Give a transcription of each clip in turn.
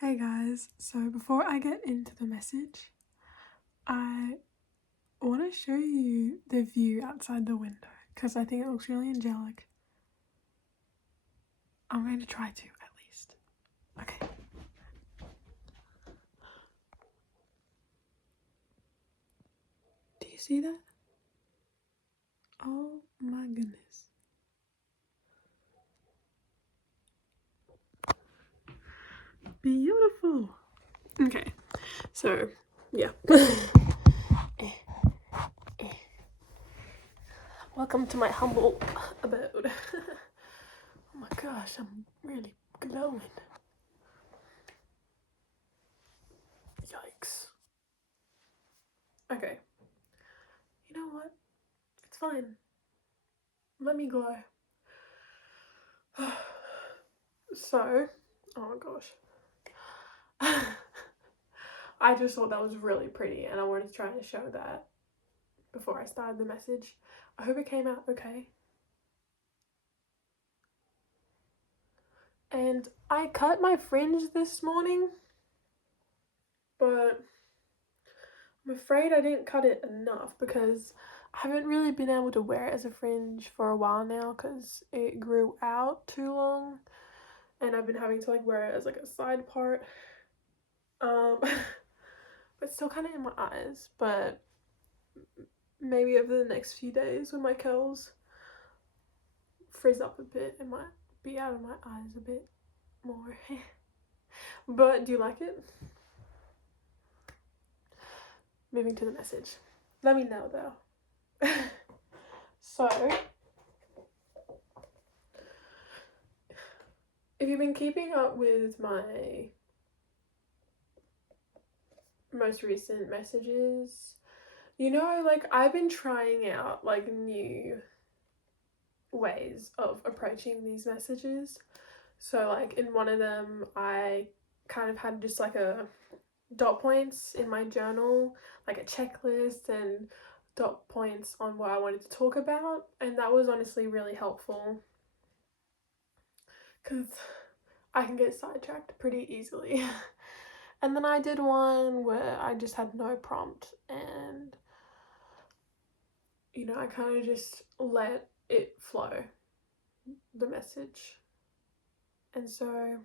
Hey guys, so before I get into the message, I want to show you the view outside the window because I think it looks really angelic. I'm going to try to, at least. Okay. Do you see that? Oh my goodness. Beautiful. Okay, so yeah. Welcome to my humble abode. Oh my gosh, I'm really glowing. Yikes. Okay. You know what? It's fine. Let me glow. So, oh my gosh. I just thought that was really pretty and I wanted to try to show that before I started the message. I hope it came out okay. And I cut my fringe this morning, but I'm afraid I didn't cut it enough because I haven't really been able to wear it as a fringe for a while now because it grew out too long and I've been having to wear it as a side part. But still kind of in my eyes, but maybe over the next few days when my curls frizz up a bit, it might be out of my eyes a bit more. But do you like it? Moving to the message. Let me know though. So, if you've been keeping up with my most recent messages, you know, I've been trying out new ways of approaching these messages. So in one of them I kind of had just a dot points in my journal, a checklist and dot points on what I wanted to talk about, and that was honestly really helpful because I can get sidetracked pretty easily. And then I did one where I just had no prompt and I kind of just let it flow, the message. And so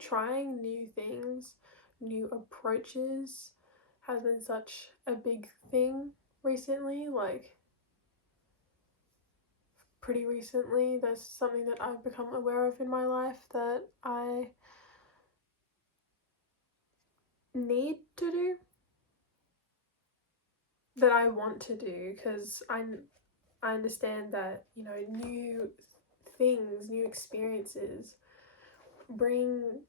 trying new things, new approaches has been such a big thing recently. Pretty recently, there's something that I've become aware of in my life that I need to do, that I want to do, because I understand that new things, new experiences brings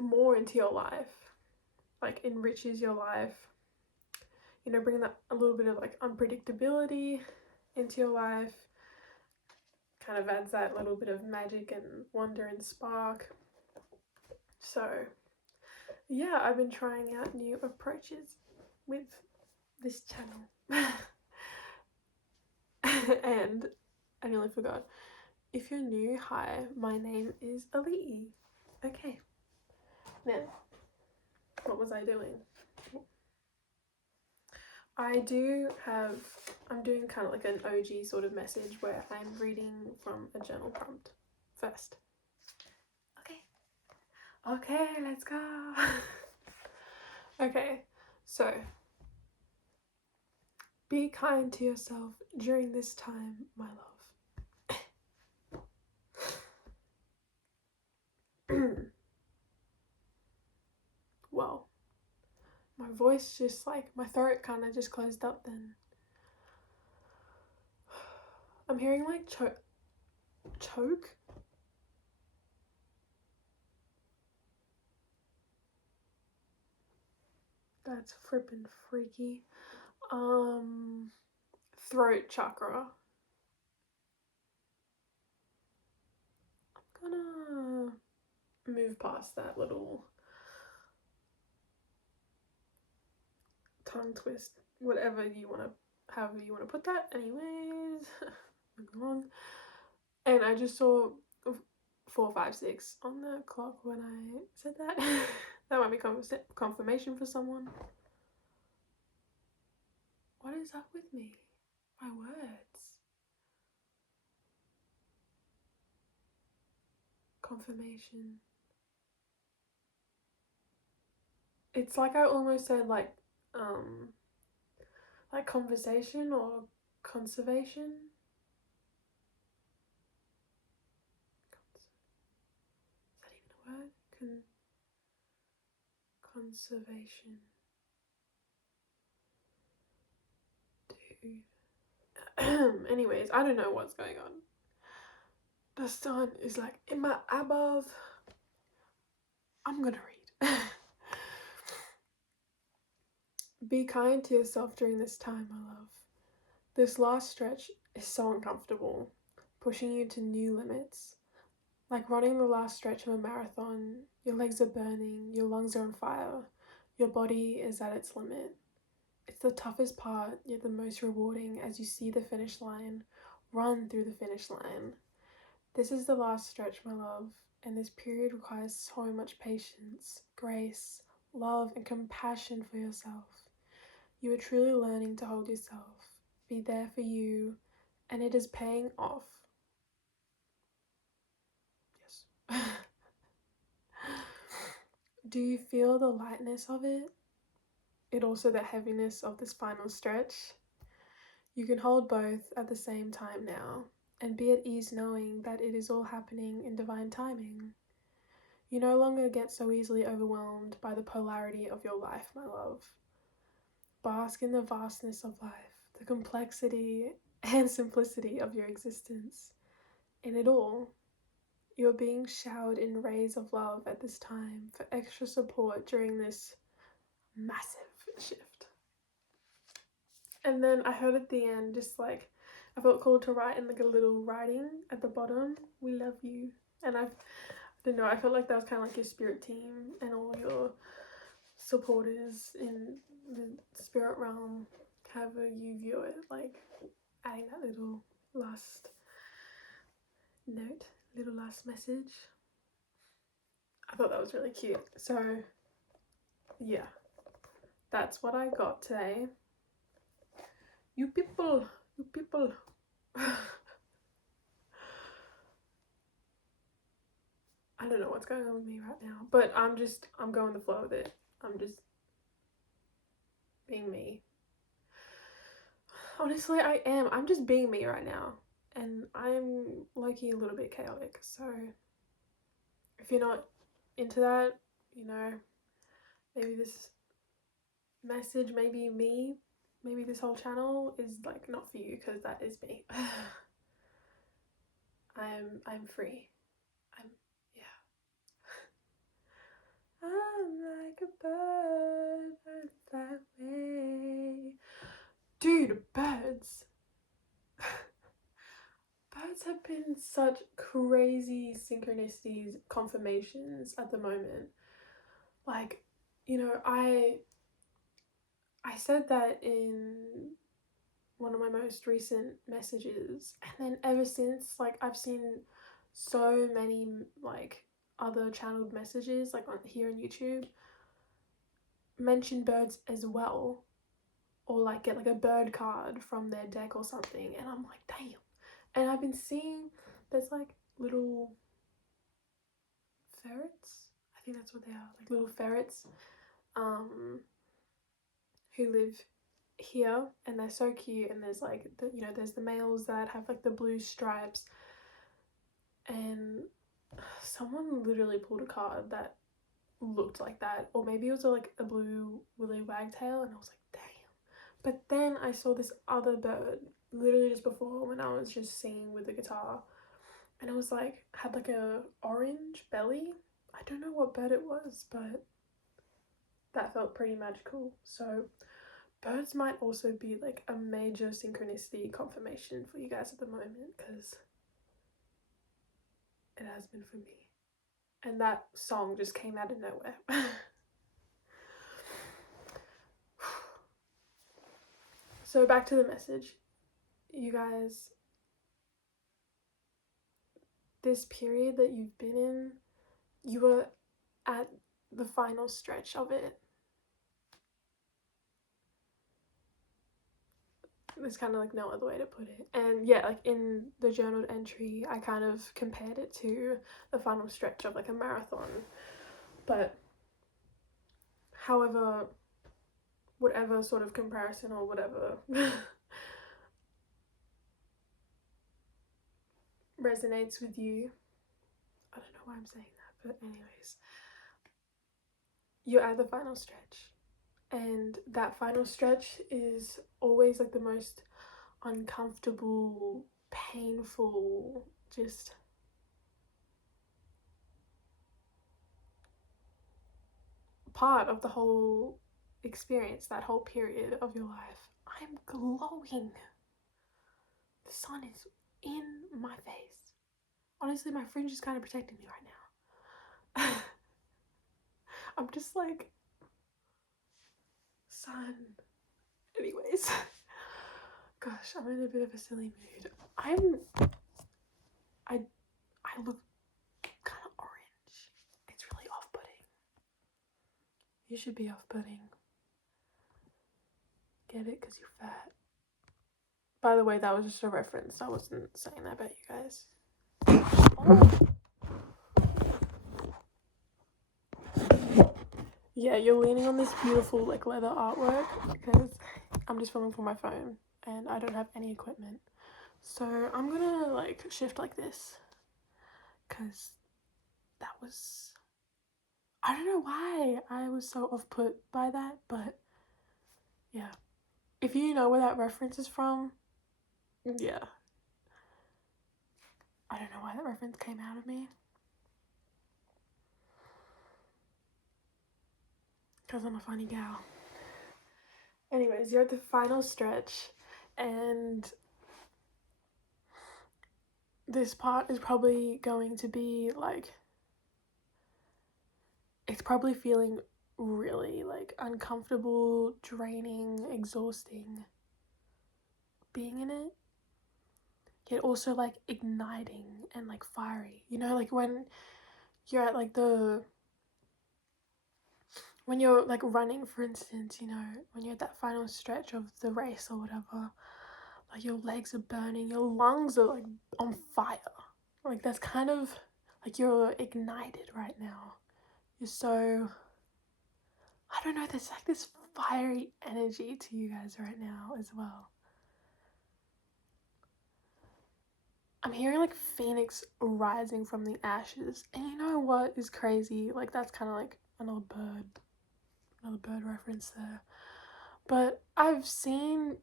more into your life, enriches your life, bring that a little bit of unpredictability into your life, kind of adds that little bit of magic and wonder and spark. So yeah, I've been trying out new approaches with this channel. And I nearly forgot, if you're new, hi, my name is Ali. Okay, now what was I doing? I'm doing kind of an OG sort of message where I'm reading from a journal prompt first. Okay, let's go. Okay, so be kind to yourself during this time, my love. Well, my voice just my throat kind of just closed up then. I'm hearing choke? That's frippin' freaky. Throat chakra. I'm gonna move past that little tongue twist, however you want to put that. Anyways, moving on. And I just saw 4:56 on the clock when I said that. That might be confirmation for someone. What is up with me? My words. Confirmation. It's like I almost said like conversation or conservation. Is that even a word? Conservation. Anyways, I don't know what's going on. The sun is like in my eyeballs. I'm gonna read. Be kind to yourself during this time, my love. This last stretch is so uncomfortable, pushing you to new limits. Like running the last stretch of a marathon, your legs are burning, your lungs are on fire, your body is at its limit. It's the toughest part, yet the most rewarding as you see the finish line. Run through the finish line. This is the last stretch, my love, and this period requires so much patience, grace, love, and compassion for yourself. You are truly learning to hold yourself, be there for you, and it is paying off. Yes. Do you feel the lightness of it? And also the heaviness of this final stretch? You can hold both at the same time now, and be at ease knowing that it is all happening in divine timing. You no longer get so easily overwhelmed by the polarity of your life, my love. Bask in the vastness of life, the complexity and simplicity of your existence. In it all, you are being showered in rays of love at this time for extra support during this massive shift. And then I heard at the end, just like, I felt called to write in like a little writing at the bottom, "We love you." And I don't know, I felt like that was kind of like your spirit team and all your supporters in the spirit realm, however you view it, like adding that little last note, little last message. I thought that was really cute. So yeah, that's what I got today. You people. I don't know what's going on with me right now, but I'm going the flow with it. I'm just being me. Honestly, I am. I'm just being me right now. And I'm low-key a little bit chaotic. So if you're not into that, you know, maybe this message, maybe me, maybe this whole channel is like not for you, because that is me. I'm free. Yeah. I'm like a bird that way. Dude, birds. Birds have been such crazy synchronicities, confirmations at the moment. Like, you know, I said that in one of my most recent messages, and then ever since, like, I've seen so many like other channeled messages like on here on YouTube mention birds as well, or like get like a bird card from their deck or something, and I'm like, damn. And I've been seeing there's like little ferrets, I think that's what they are, like little ferrets who live here, and they're so cute. And there's like there's the males that have like the blue stripes, and someone literally pulled a card that looked like that, or maybe it was like a blue willy wagtail, and I was like, damn. But then I saw this other bird literally just before when I was just singing with the guitar, and it was like had like a orange belly. I don't know what bird it was, but that felt pretty magical. So birds might also be like a major synchronicity confirmation for you guys at the moment, because it has been for me. And that song just came out of nowhere. So back to the message. You guys, this period that you've been in, you were at the final stretch of it. There's kind of like no other way to put it. And yeah, like in the journaled entry, I kind of compared it to the final stretch of like a marathon. But however, whatever sort of comparison or whatever resonates with you. I don't know why I'm saying that, but anyways, you're at the final stretch. And that final stretch is always like the most uncomfortable, painful, just part of the whole experience, that whole period of your life. I'm glowing. The sun is in my face. Honestly, my fringe is kind of protecting me right now. I'm just like, sun. Anyways, gosh, I'm in a bit of a silly mood. I look kind of orange. It's really off-putting. You should be off-putting. Get it? Because you're fat. By the way, that was just a reference. I wasn't saying that about you guys. Oh. Yeah, you're leaning on this beautiful like leather artwork because I'm just filming from my phone and I don't have any equipment. So I'm gonna like shift like this because that was, I don't know why I was so off put by that, but yeah. If you know where that reference is from, yeah. I don't know why that reference came out of me. Because I'm a funny gal. Anyways, you're at the final stretch and this part is probably going to be like, it's probably feeling really like uncomfortable, draining, exhausting being in it, yet also like igniting and like fiery. You know, like when you're at like when you're like running, for instance, you know, when you're at that final stretch of the race or whatever, like your legs are burning, your lungs are like on fire. Like that's kind of like you're ignited right now. You're so, I don't know, there's like this fiery energy to you guys right now as well. I'm hearing like Phoenix rising from the ashes. And you know what is crazy? Like that's kind of like another bird reference there. But I've seen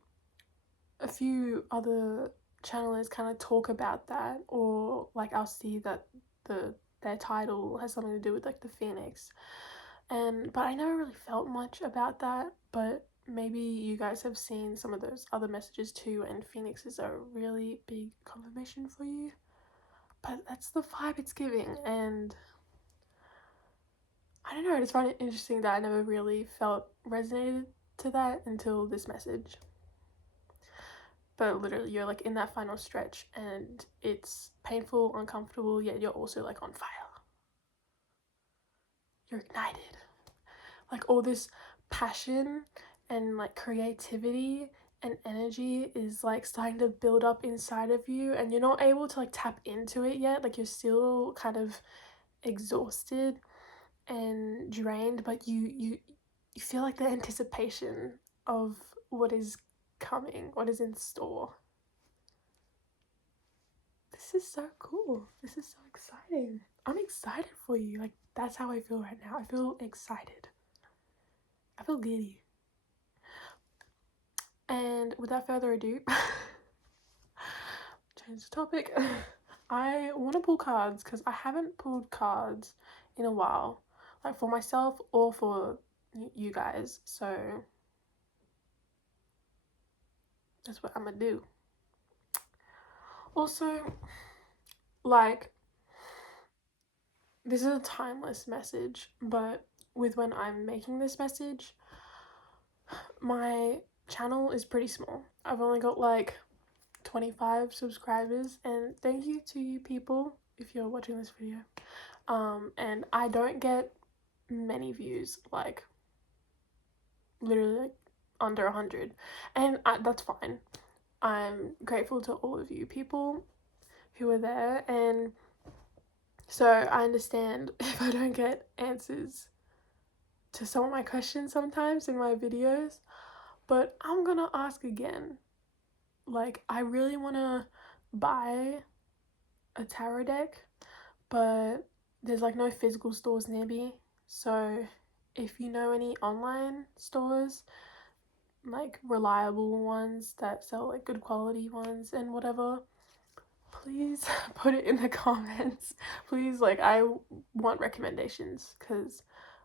a few other channelers kind of talk about that, or like I'll see that their title has something to do with like the Phoenix. But I never really felt much about that, but maybe you guys have seen some of those other messages too, and Phoenix is a really big confirmation for you. But that's the vibe it's giving, and I don't know, I just find it interesting that I never really felt resonated to that until this message. But literally, you're like in that final stretch, and it's painful, uncomfortable, yet you're also like on fire. You're ignited. Like all this passion and like creativity and energy is like starting to build up inside of you, and you're not able to like tap into it yet. Like you're still kind of exhausted and drained, but you feel like the anticipation of what is coming, what is in store. This is so cool. This is so exciting. I'm excited for you. Like that's how I feel right now. I feel excited. I feel giddy. And without further ado, change the topic. I want to pull cards because I haven't pulled cards in a while, like for myself or for you guys. So that's what I'm gonna do. Also, like, this is a timeless message, but with when I'm making this message, my channel is pretty small. I've only got like 25 subscribers, and thank you to you people if you're watching this video. And I don't get many views, like literally like under 100, and that's fine. I'm grateful to all of you people who are there, and so I understand if I don't get answers to some of my questions sometimes in my videos, but I'm gonna ask again. Like, I really want to buy a tarot deck, but there's like no physical stores near me. So if you know any online stores, like reliable ones that sell like good quality ones and whatever, please put it in the comments. Please, like, I want recommendations because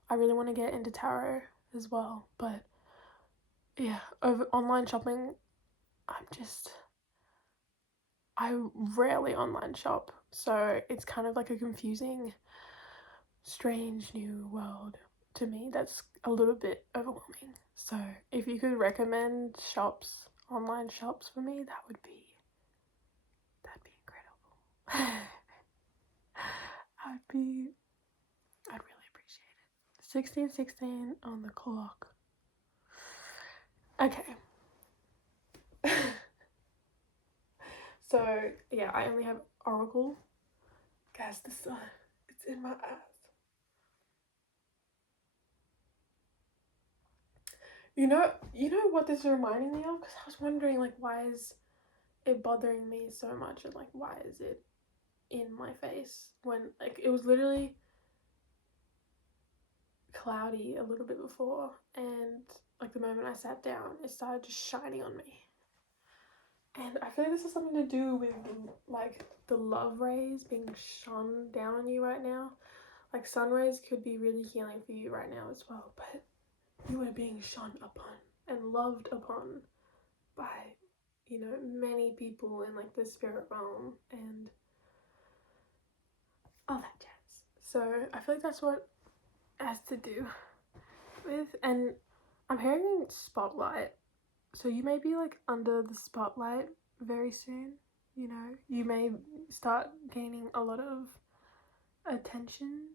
I really want to get into tarot as well. But yeah, over online shopping, I rarely online shop, so it's kind of like a confusing, strange new world to me that's a little bit overwhelming. So if you could recommend shops, online shops for me, that'd be incredible. I'd really appreciate it. 1616 on the clock. Okay. So yeah, I only have Oracle. Guys, the sun, it's in my eyes. You know what this is reminding me of? Because I was wondering, like, why is it bothering me so much, and like, why is it in my face when, like, it was literally cloudy a little bit before, and like the moment I sat down, it started just shining on me. And I feel like this has something to do with like the love rays being shone down on you right now. Like, sun rays could be really healing for you right now as well, but you are being shone upon and loved upon by, you know, many people in like the spirit realm and all that jazz. So I feel like that's what it has to do with, and I'm hearing spotlight. So you may be like under the spotlight very soon. You know, you may start gaining a lot of attention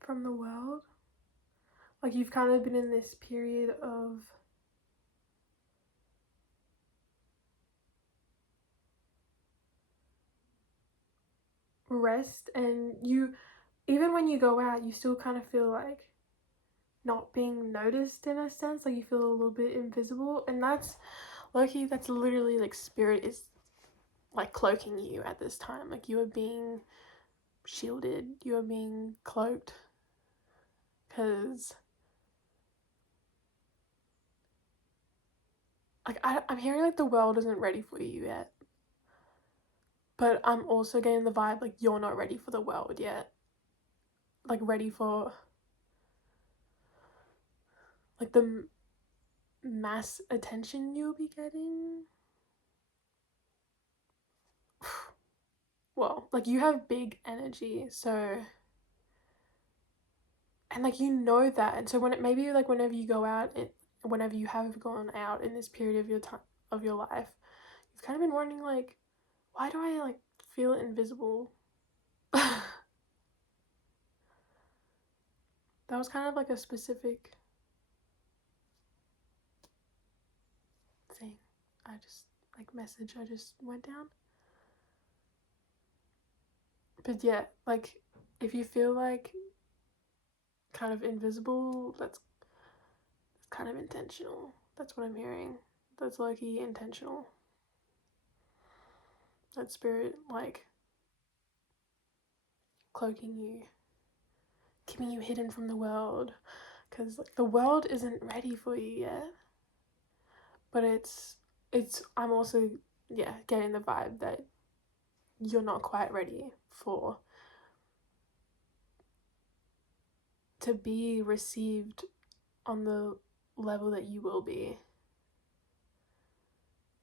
from the world. Like, you've kind of been in this period of rest, and you, even when you go out, you still kind of feel like not being noticed in a sense. Like, you feel a little bit invisible, and that's Loki, that's literally like spirit is like cloaking you at this time. Like, you are being shielded, you are being cloaked, because like I'm hearing like the world isn't ready for you yet, but I'm also getting the vibe like you're not ready for the world yet, like ready for like the mass attention you'll be getting. Well, like, you have big energy, so, and like, you know that, and so when it maybe like whenever you go out, whenever you have gone out in this period of your time of your life, you've kind of been wondering like, why do I like feel invisible? That was kind of like a specific thing. I just like message I just went down. But yeah, like, if you feel like kind of invisible, that's kind of intentional. That's what I'm hearing. That's low-key intentional. That spirit like cloaking you, keeping you hidden from the world, because like the world isn't ready for you yet. But I'm also, yeah, getting the vibe that you're not quite ready for to be received on the level that you will be,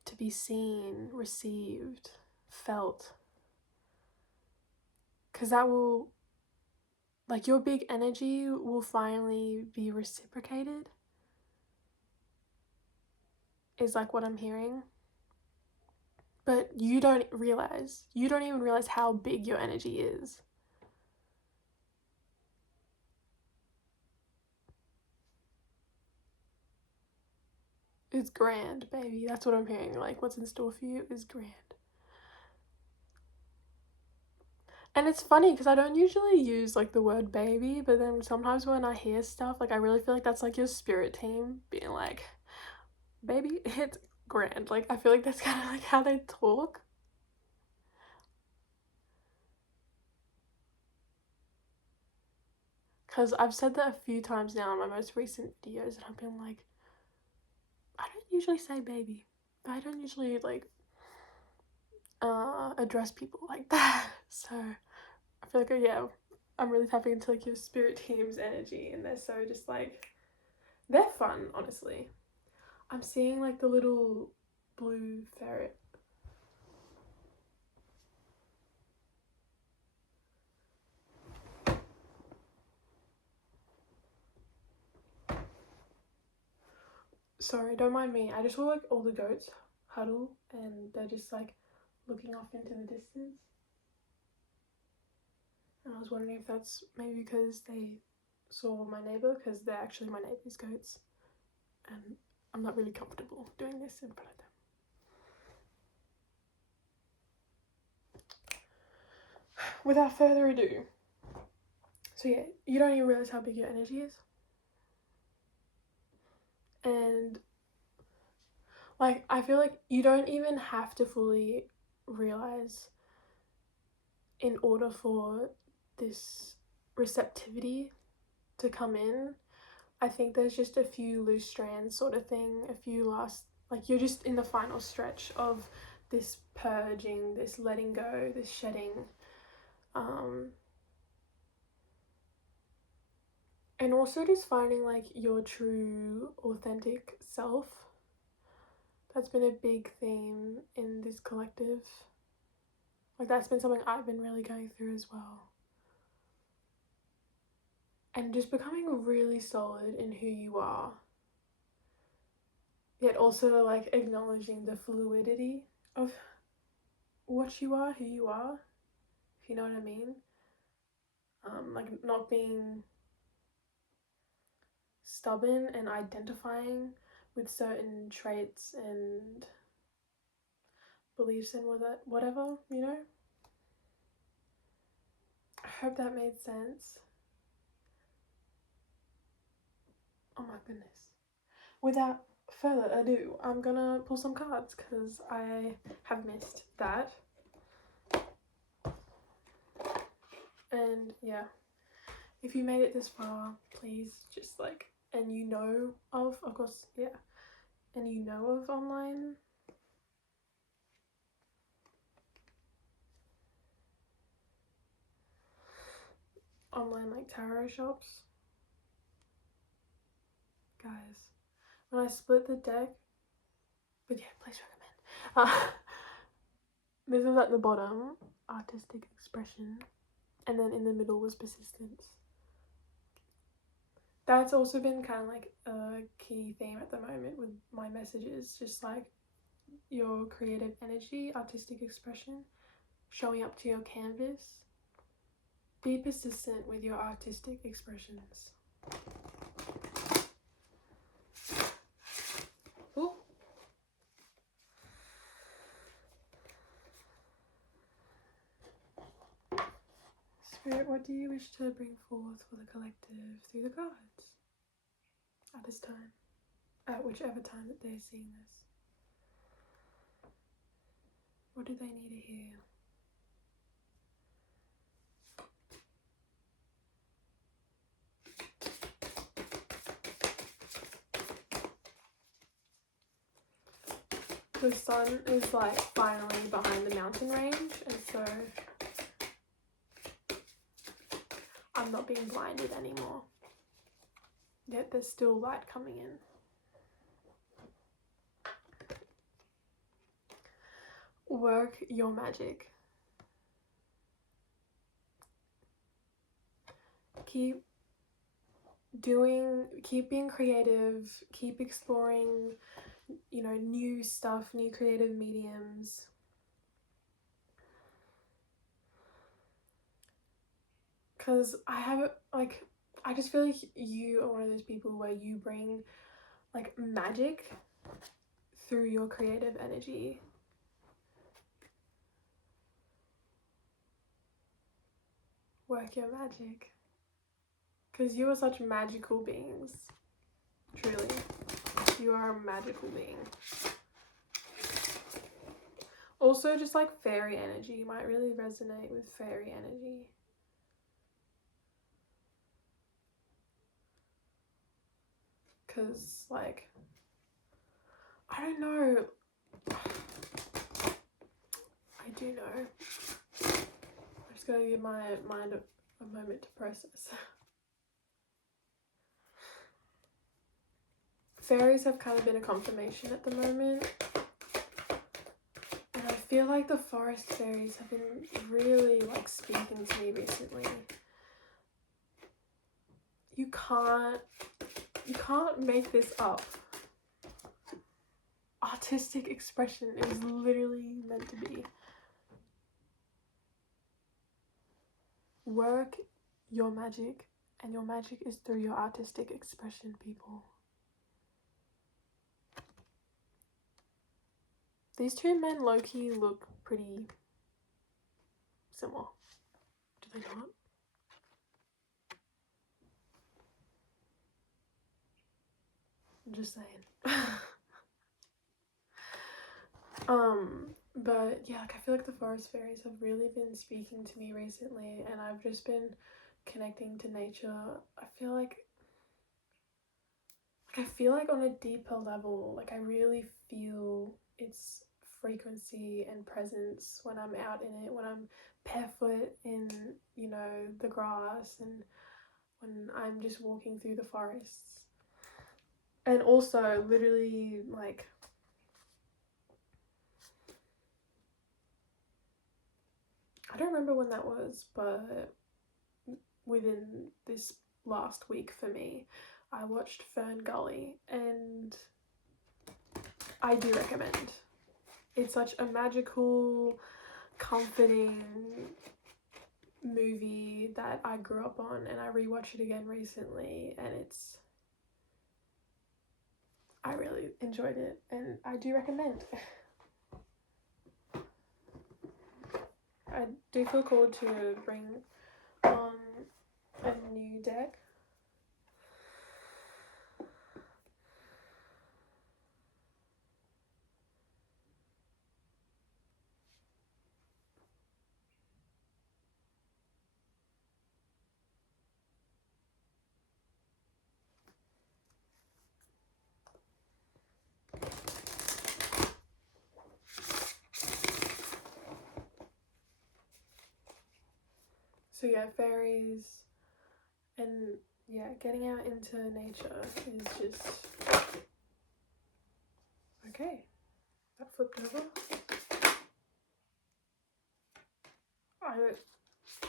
to be seen, received, felt, because that will, like, your big energy will finally be reciprocated, is like what I'm hearing. But you don't even realize how big your energy is. It's grand, baby. That's what I'm hearing. Like, what's in store for you is grand. And it's funny because I don't usually use like the word baby, but then sometimes when I hear stuff, like I really feel like that's like your spirit team being like, baby, it's grand. Like, I feel like that's kind of like how they talk. Because I've said that a few times now in my most recent videos, and I've been like, I don't usually say baby. I don't usually like address people like that. So I feel like, yeah, I'm really tapping into like your spirit team's energy, and they're so just like, they're fun, honestly. I'm seeing like the little blue ferret. Sorry, don't mind me. I just saw like all the goats huddle and they're just like looking off into the distance. And I was wondering if that's maybe because they saw my neighbour, because they're actually my neighbour's goats. And I'm not really comfortable doing this in front of them. Without further ado, so yeah, you don't even realise how big your energy is. And like, I feel like you don't even have to fully realise in order for this receptivity to come in. I think there's just a few loose strands sort of thing, a few last, like you're just in the final stretch of this purging, this letting go, this shedding. And also just finding like your true authentic self. That's been a big theme in this collective. Like that's been something I've been really going through as well. And just becoming really solid in who you are. Yet also like acknowledging the fluidity of what you are, who you are, if you know what I mean. Like not being stubborn and identifying with certain traits and beliefs and whatever, you know. I hope that made sense. Oh my goodness. Without further ado, I'm gonna pull some cards because I have missed that. And yeah, if you made it this far, please just like, and you know of course, yeah, and you know of online like tarot shops, guys, when I split the deck, but yeah, please recommend. This was at the bottom, artistic expression, and then in the middle was persistence. That's also been kind of like a key theme at the moment with my messages, just like your creative energy, artistic expression, showing up to your canvas. Be persistent with your artistic expressions. Ooh. Spirit, what do you wish to bring forth for the collective through the cards at this time? At whichever time that they're seeing this. What do they need to hear? The sun is like finally behind the mountain range, and so I'm not being blinded anymore. Yet there's still light coming in. Work your magic. Keep being creative, keep exploring, you know, new stuff, new creative mediums. because I just feel like you are one of those people where you bring like magic through your creative energy. Work your magic. Because you are such magical beings. Truly. You are a magical being. Also, just like fairy energy. You might really resonate with fairy energy. Because, like, I don't know. I do know. I'm just going to give my mind a moment to process. Fairies have kind of been a confirmation at the moment. And I feel like the forest fairies have been really like speaking to me recently. You can't make this up. Artistic expression is literally meant to be. Work your magic, and your magic is through your artistic expression, people. These two men low-key look pretty similar. Do they not? I'm just saying. But yeah, like I feel like the forest fairies have really been speaking to me recently, and I've just been connecting to nature. I feel like on a deeper level, like I really feel its frequency and presence when I'm out in it, when I'm barefoot in, you know, the grass, and when I'm just walking through the forests. And also literally like I don't remember when that was, but within this last week for me, I watched Fern Gully, and I do recommend. It's such a magical, comforting movie that I grew up on, and I rewatched it again recently, and I really enjoyed it, and I do recommend. I do feel called to bring on a new deck. So yeah, fairies, and yeah, getting out into nature is just okay. That flipped over.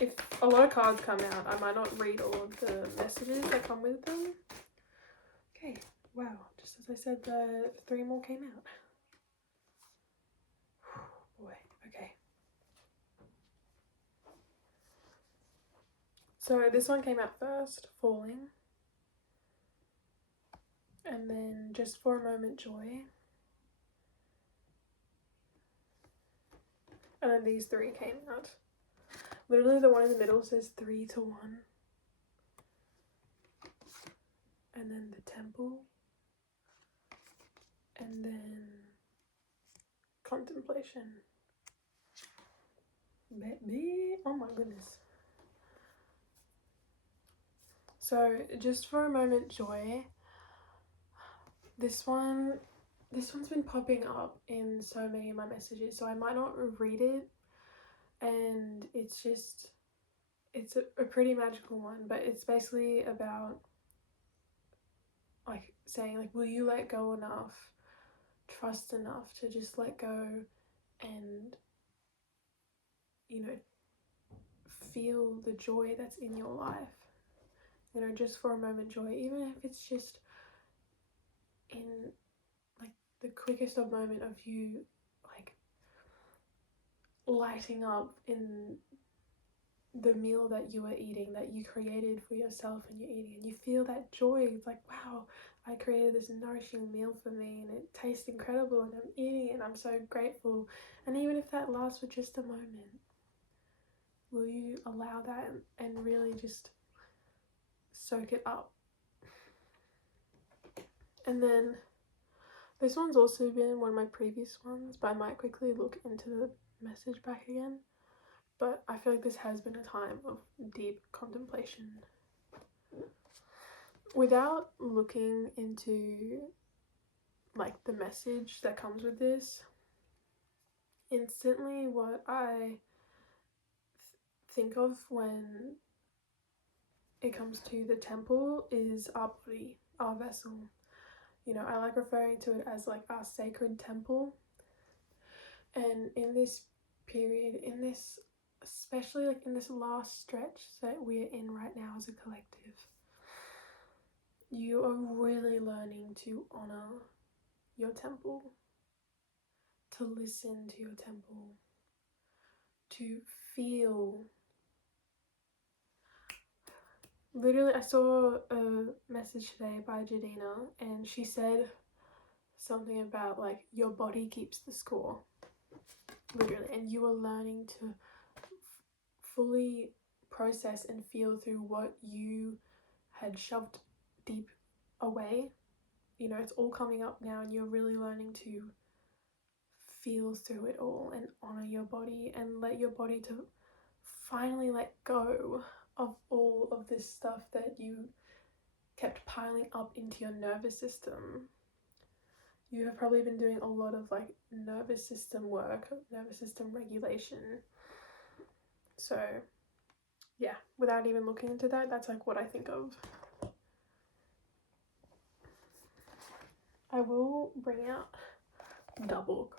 If a lot of cards come out, I might not read all of the messages that come with them. Okay, wow, just as I said, the 3 more came out. Boy, okay. So this one came out first, Falling. And then Just for a Moment, Joy. And then these 3 came out. Literally the one in the middle says 3 to 1. And then the Temple. And then Contemplation. Baby, oh my goodness. So Just for a Moment, Joy. This one's been popping up in so many of my messages, so I might not read it, and it's a pretty magical one, but it's basically about like saying like, will you let go enough, trust enough to just let go and, you know, feel the joy that's in your life, you know, just for a moment joy, even if it's just in like the quickest of moment of you like lighting up in the meal that you are eating, that you created for yourself, and you're eating, and you feel that joy. It's like, wow, I created this nourishing meal for me and it tastes incredible and I'm eating it and I'm so grateful. And even if that lasts for just a moment, will you allow that and really just soak it up? And then this one's also been one of my previous ones, but I might quickly look into the message back again. But I feel like this has been a time of deep contemplation. Without looking into like the message that comes with this, instantly what I think of when it comes to the temple is our body, our vessel. You know, I like referring to it as like our sacred temple. And in this period, in this, especially like in this last stretch that we're in right now as a collective, you are really learning to honor your temple, to listen to your temple, to feel. Literally, I saw a message today by Jadina, and she said something about like your body keeps the score, literally, and you are learning to fully process and feel through what you had shoved deep away. You know, it's all coming up now, and you're really learning to feel through it all and honor your body and let your body to finally let go of all of this stuff that you kept piling up into your nervous system. You have probably been doing a lot of like nervous system work, nervous system regulation. So yeah, without even looking into that, that's like what I think of. I will bring out the book.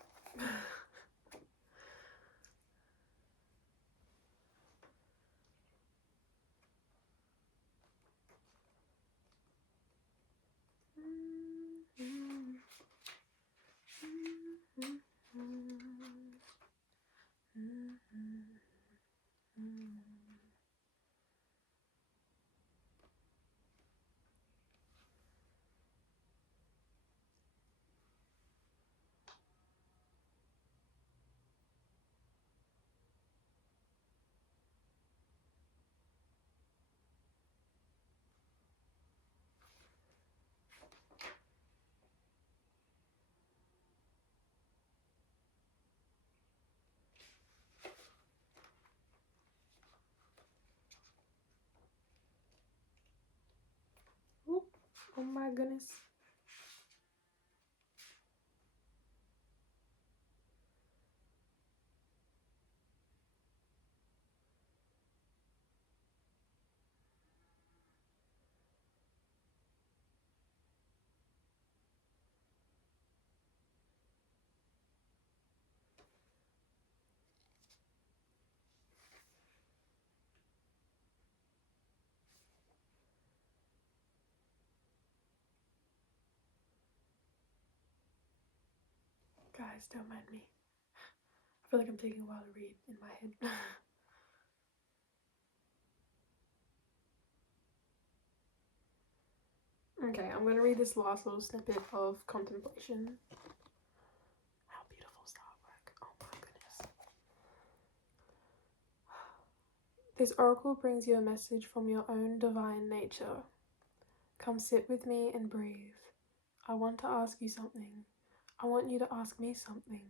Oh my goodness. Guys, don't mind me. I feel like I'm taking a while to read in my head. Okay, I'm gonna read this last little snippet of contemplation. How beautiful is the artwork? Oh my goodness. This oracle brings you a message from your own divine nature. Come sit with me and breathe. I want to ask you something. I want you to ask me something.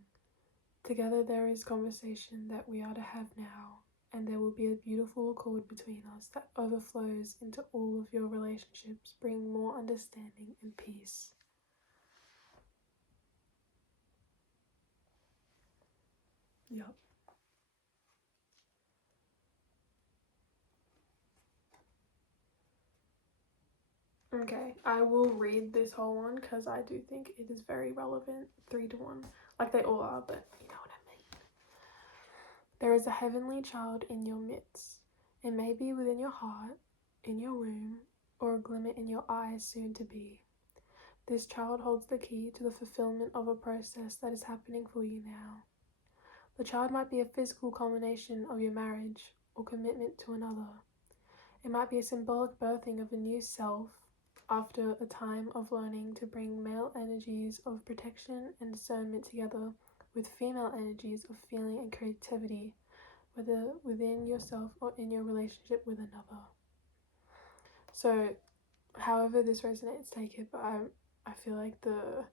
Together there is conversation that we are to have now, and there will be a beautiful accord between us that overflows into all of your relationships, bringing more understanding and peace. Yep. Okay, I will read this whole one because I do think it is very relevant. 3-1. Like they all are, but you know what I mean. There is a heavenly child in your midst. It may be within your heart, in your womb, or a glimmer in your eyes soon to be. This child holds the key to the fulfillment of a process that is happening for you now. The child might be a physical culmination of your marriage, or commitment to another. It might be a symbolic birthing of a new self after a time of learning to bring male energies of protection and discernment together with female energies of feeling and creativity, whether within yourself or in your relationship with another. So, however this resonates, take it, but I feel like the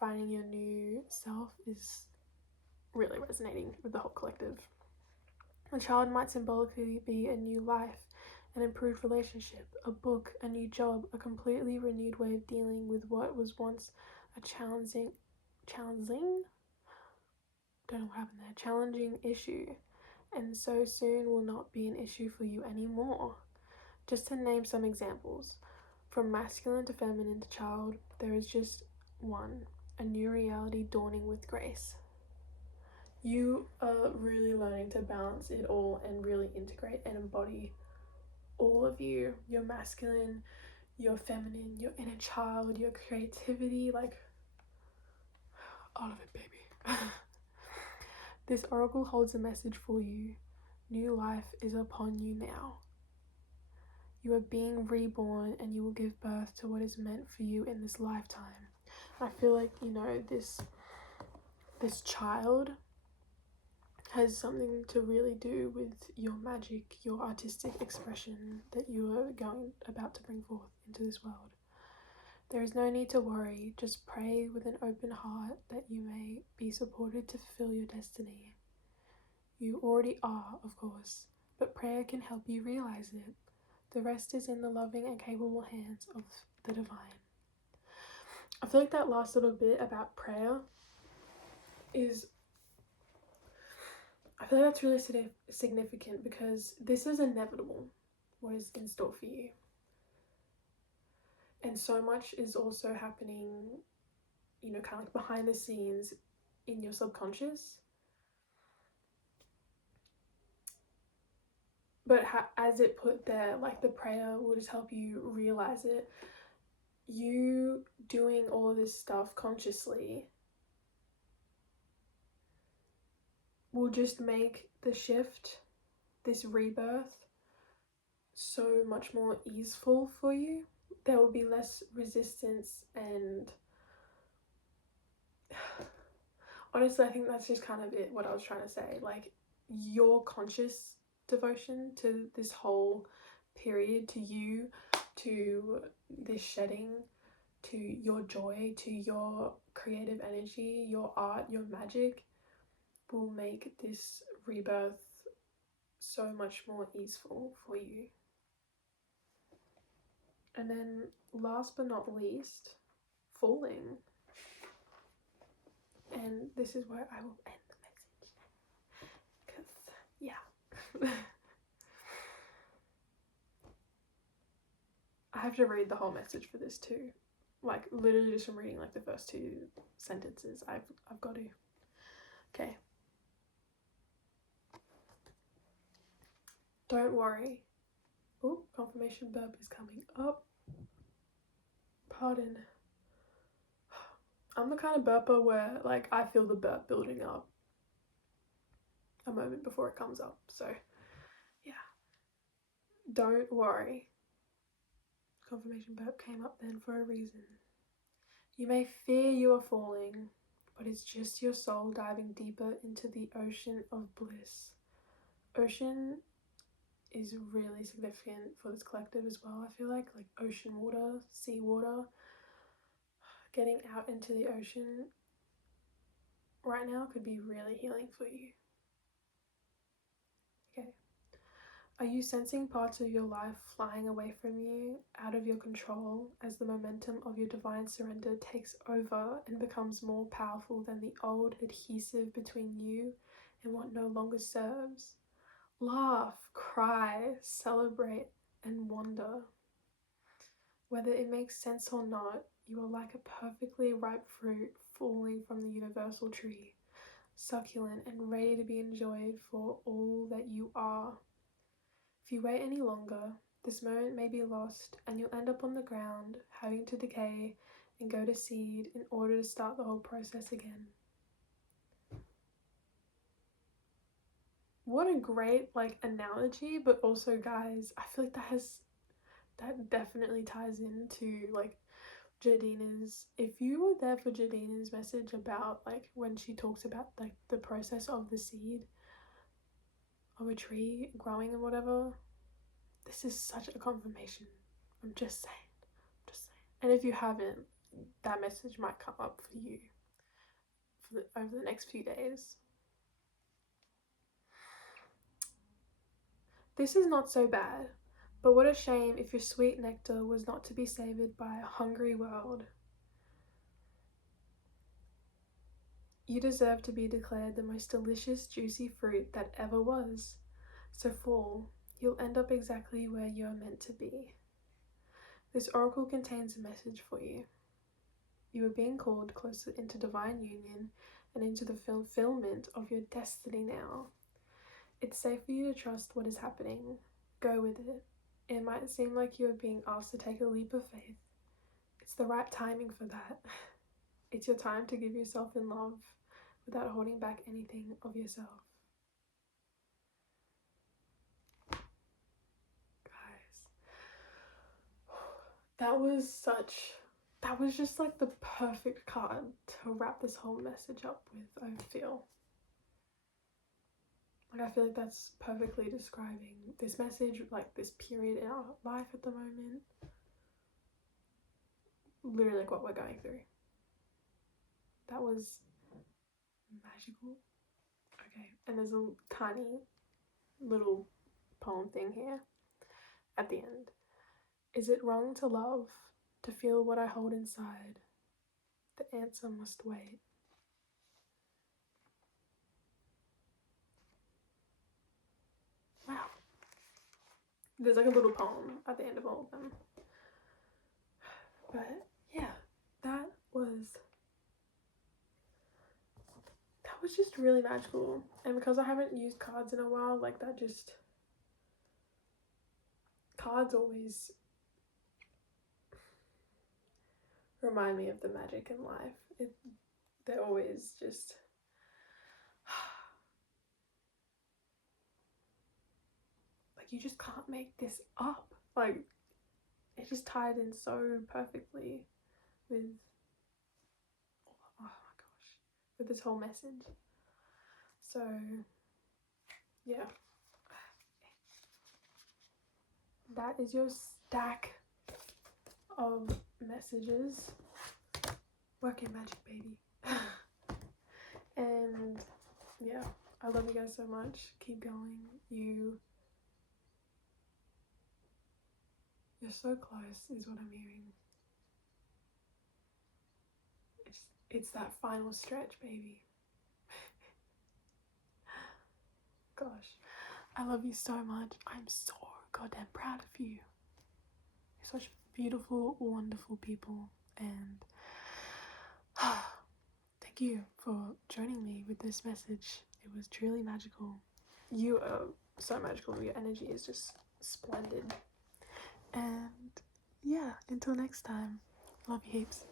finding your new self is really resonating with the whole collective. A child might symbolically be a new life, an improved relationship, a book, a new job, a completely renewed way of dealing with what was once a challenging don't know what happened there, challenging issue, and so soon will not be an issue for you anymore. Just to name some examples, from masculine to feminine to child, there is just one, a new reality dawning with grace. You are really learning to balance it all and really integrate and embody all of you, your masculine, your feminine, your inner child, your creativity, like all of it, baby. This oracle holds a message for you. New life is upon you now. You are being reborn and you will give birth to what is meant for you in this lifetime. I feel like, this child has something to really do with your magic, your artistic expression that you are about to bring forth into this world. There is no need to worry, just pray with an open heart that you may be supported to fulfill your destiny. You already are, of course, but prayer can help you realize it. The rest is in the loving and capable hands of the divine. I feel like that last little bit about prayer I feel like that's really significant because this is inevitable, what is in store for you. And so much is also happening, kind of like behind the scenes in your subconscious. But as it put there, like the prayer will just help you realize it. You doing all of this stuff consciously will just make the shift, this rebirth, so much more easeful for you. There will be less resistance, and honestly I think that's just kind of it, what I was trying to say. Like, your conscious devotion to this whole period, to you, to this shedding, to your joy, to your creative energy, your art, your magic, will make this rebirth so much more easeful for you. And then last but not least, falling. And this is where I will end the message. Because, yeah. I have to read the whole message for this too. Like, literally just from reading like the first two sentences, I've got to. Okay. Don't worry. Oh, confirmation burp is coming up. Pardon. I'm the kind of burper where, like, I feel the burp building up a moment before it comes up. So, yeah. Don't worry. Confirmation burp came up then for a reason. You may fear you are falling, but it's just your soul diving deeper into the ocean of bliss. Ocean is really significant for this collective as well. I feel like ocean water, sea water, getting out into the ocean right now could be really healing for you. Okay. Are you sensing parts of your life flying away from you, out of your control, as the momentum of your divine surrender takes over and becomes more powerful than the old adhesive between you and what no longer serves? Laugh, cry, celebrate, and wonder. Whether it makes sense or not, you are like a perfectly ripe fruit falling from the universal tree, succulent and ready to be enjoyed for all that you are. If you wait any longer, this moment may be lost and you'll end up on the ground, having to decay and go to seed in order to start the whole process again. what a great like analogy, but also guys, I feel like that definitely ties into like Jadina's, if you were there for Jadina's message about like when she talks about like the process of the seed of a tree growing and whatever, this is such a confirmation. I'm just saying. Just saying. And if you haven't, that message might come up for you over the next few days. This is not so bad, but what a shame if your sweet nectar was not to be savoured by a hungry world. You deserve to be declared the most delicious, juicy fruit that ever was. So fall, you'll end up exactly where you're meant to be. This oracle contains a message for you. You are being called closer into divine union and into the fulfillment of your destiny now. It's safe for you to trust what is happening. Go with it. It might seem like you are being asked to take a leap of faith. It's the right timing for that. It's your time to give yourself in love without holding back anything of yourself. Guys, that was just like the perfect card to wrap this whole message up with, I feel. Like, I feel like that's perfectly describing this message, like this period in our life at the moment. Literally, like what we're going through. That was magical. Okay, and there's a tiny little poem thing here at the end. Is it wrong to love, to feel what I hold inside? The answer must wait. Wow. There's like a little poem at the end of all of them. But yeah, that was just really magical. And because I haven't used cards in a while, like that just, cards always remind me of the magic in life. They're always just like, you just can't make this up. Like, it just tied in so perfectly with, oh my gosh, with this whole message. So yeah, that is your stack of messages. Working magic, baby. And yeah, I love you guys so much. Keep going. You're so close is what I'm hearing. It's that final stretch, baby. Gosh, I love you so much. I'm so goddamn proud of you. You're such beautiful, wonderful people, and thank you for joining me with this message. It was truly magical. You are so magical. Your energy is just splendid. And yeah, until next time, love you heaps.